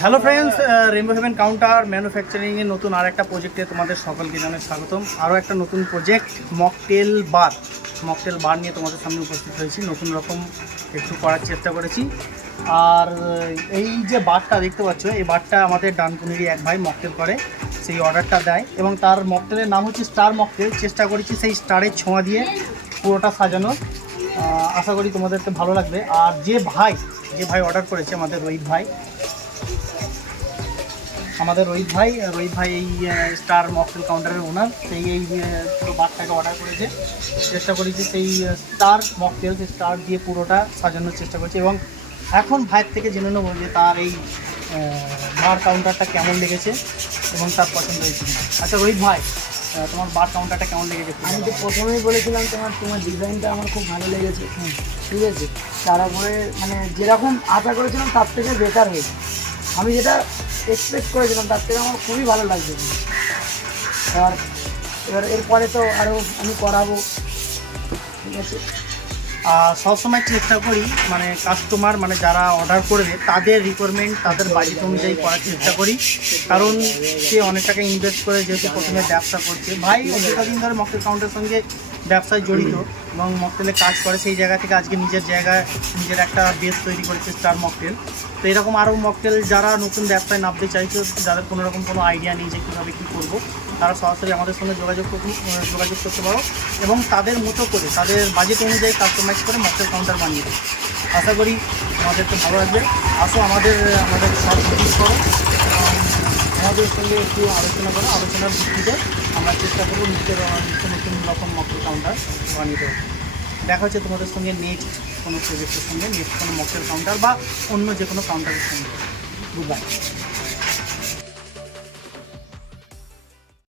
Hello friends, rainbow heaven counter ম্যানুফ্যাকচারিংয়ের নতুন আর একটা প্রজেক্টে তোমাদের সকলকে জানাই স্বাগতম। আরও একটা নতুন প্রজেক্ট মকটেল বার নিয়ে তোমাদের সামনে উপস্থিত হয়েছি। নতুন রকম একটু করার চেষ্টা করেছি। আর এই যে বারটা দেখতে পাচ্ছ, এই বারটা আমাদের ডানকুনিরই এক ভাই মকটেল করে, সেই অর্ডারটা দেয় এবং তার মকটেলের নাম হচ্ছে স্টার মকটেল। চেষ্টা করেছি সেই স্টারের ছোঁয়া দিয়ে পুরোটা সাজানো। আশা করি তোমাদেরকে ভালো লাগবে। আর যে ভাই অর্ডার করেছে আমাদের রোহিত ভাই এই স্টার মকটেল কাউন্টারের ওনার, সেই এই পুরো বারটাকে অর্ডার করেছে। চেষ্টা করেছি সেই স্টার দিয়ে পুরোটা সাজানোর চেষ্টা করেছি এবং এখন ভাইয়ের থেকে জেনে নেবো যে তার এই বার কাউন্টারটা কেমন লেগেছে এবং তার পছন্দ হয়েছে। আচ্ছা রোহিত ভাই, তোমার বার কাউন্টারটা কেমন লেগেছে? আমি তো প্রথমেই বলেছিলাম তোমার ডিজাইনটা আমার খুব ভালো লেগেছে। ঠিক আছে, তারপরে মানে যেরকম আশা করেছিলাম তার থেকে বেটার হয়েছে। আমি যেটা এক্সপেক্ট করেছিলাম তার থেকে আমার খুবই ভালো লাগছে। এবার এরপরে তো আরও আমি করাবো। ঠিক আছে, সবসময় চেষ্টা করি মানে কাস্টমার মানে যারা অর্ডার করবে তাদের রিকোয়ারমেন্ট, তাদের বাজেট অনুযায়ী করার চেষ্টা করি। কারণ সে অনেক টাকা ইনভেস্ট করে যেহেতু প্রথমে ব্যবসা করছে। ভাই অধিকাদিন ধরে মকটেল কাউন্টারের সঙ্গে ব্যবসায় জড়িত এবং মকটেলে কাজ করে, সেই জায়গা থেকে আজকে নিজের একটা বেস তৈরি করেছে স্টার মকটেল। তো এরকম আরও মকটেল যারা নতুন ব্যবসায় নামতে চাইছে, যাদের কোনোরকম কোনো আইডিয়া নেই যে কীভাবে কী করবো, তারা সরাসরি আমাদের সঙ্গে যোগাযোগ করতে পারো এবং তাদের মতো করে তাদের বাজেট অনুযায়ী কাস্টমাইজ করে মকটেল কাউন্টার বানিয়ে দেয়। আশা করি আমাদেরকে ভালো লাগবে। আসো আমাদের সব ভিজিট করো, আমাদের সঙ্গে একটু আলোচনা করো। আলোচনার ভিত্তিতে আমরা চেষ্টা করবো নিত্য নতুন রকম মকটেল কাউন্টার বানিয়ে দেবো। দেখা হচ্ছে তোমাদের সঙ্গে নেক্সট কোনো প্রজেক্টের সঙ্গে, নেক্সট কোনো মকটেল কাউন্টার বা অন্য যে কোনো কাউন্টারের সঙ্গে। Good bye.